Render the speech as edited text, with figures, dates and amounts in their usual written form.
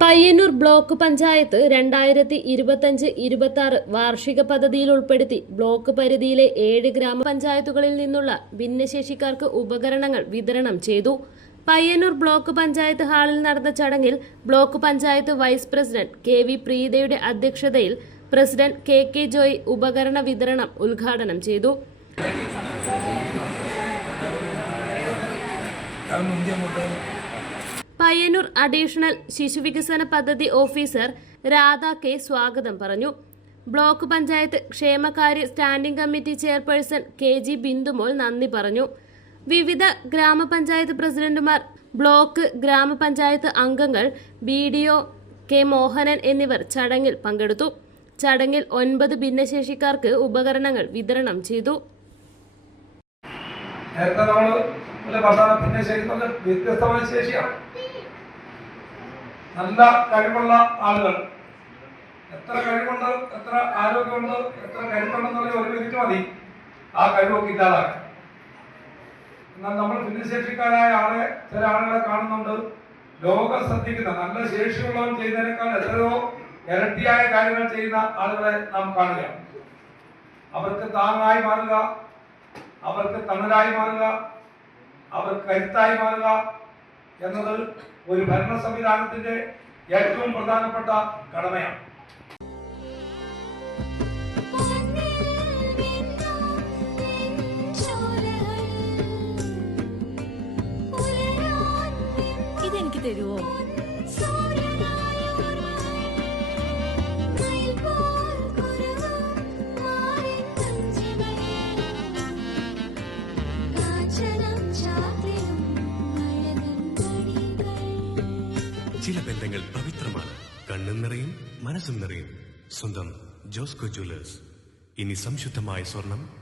Payyanur block panchayat 2025-26 വാർഷിക പദ്ധതിയിൽ ഉൾപ്പെടുത്തി ബ്ലോക്ക് പരിധിയിലെ 7 ഗ്രാമപഞ്ചായത്തുകളിൽ നിന്നുള്ള ഭിന്നശേഷിക്കാർക്ക് ഉപകരണങ്ങൾ വിതരണം ചെയ്തു. പയ്യന്നൂർ ബ്ലോക്ക് പഞ്ചായത്ത് ഹാളിൽ നടന്ന ചടങ്ങിൽ block panchayat vice president KV പ്രീതയുടെ അധ്യക്ഷതയിൽ പ്രസിഡന്റ് KK ജോയ് ഉപകരണ വിതരണം ഉദ്ഘാടനം ചെയ്തു. പയ്യന്നൂർ അഡീഷണൽ ശിശുവികസന പദ്ധതി ഓഫീസർ രാധ കെ സ്വാഗതം പറഞ്ഞു. ബ്ലോക്ക് പഞ്ചായത്ത് ക്ഷേമകാര്യ standing committee chairperson KG Bindumol നന്ദി പറഞ്ഞു. വിവിധ ഗ്രാമപഞ്ചായത്ത് പ്രസിഡന്റുമാർ, ബ്ലോക്ക് ഗ്രാമപഞ്ചായത്ത് അംഗങ്ങൾ, BDO K മോഹനൻ എന്നിവർ ചടങ്ങിൽ പങ്കെടുത്തു. ചടങ്ങിൽ 9 ഭിന്നശേഷിക്കാർക്ക് ഉപകരണങ്ങൾ വിതരണം ചെയ്തു. വ്യത്യസ്തമായ ശേഷിയാണ്. നല്ല കഴിവുള്ള ആളുകൾ, എത്ര കഴിവുണ്ട്, എത്ര ആരോഗ്യമുണ്ട്, എത്ര കരുത്തുണ്ടെന്നുള്ള ഒരു മിനിറ്റ് മതി ആ കഴിവൊക്കെ ഇല്ലാതാക്കാൻ. എന്നാൽ നമ്മൾ ഭിന്നശേഷിക്കാരായ ചില ആളുകളെ കാണുന്നുണ്ട്, ലോകം ശ്രദ്ധിക്കുന്ന നല്ല ശേഷിയുള്ളവൻ ചെയ്യുന്നതിനേക്കാൾ എത്രയോ ഇരട്ടിയായ കാര്യങ്ങൾ ചെയ്യുന്ന ആളുകളെ നാം കാണുക. അവർക്ക് താങ്ങായി മാറുക, അവർക്ക് തണലായി മാറുക, അവർക്ക് കരുത്തായി മാറുക എന്നത് ഒരു ഭരണ സംവിധാനത്തിന്റെ ഏറ്റവും പ്രധാനപ്പെട്ട കടമയാണ്. ഇതെനിക്ക് തരുമോ? ചില ബന്ധങ്ങൾ പവിത്രമാണ്. കണ്ണും നിറയും, മനസ്സും നിറയും. സ്വന്തം ജോസ്കോ ജ്വല്ലേഴ്സ്. ഇനി സംശുദ്ധമായ സ്വർണം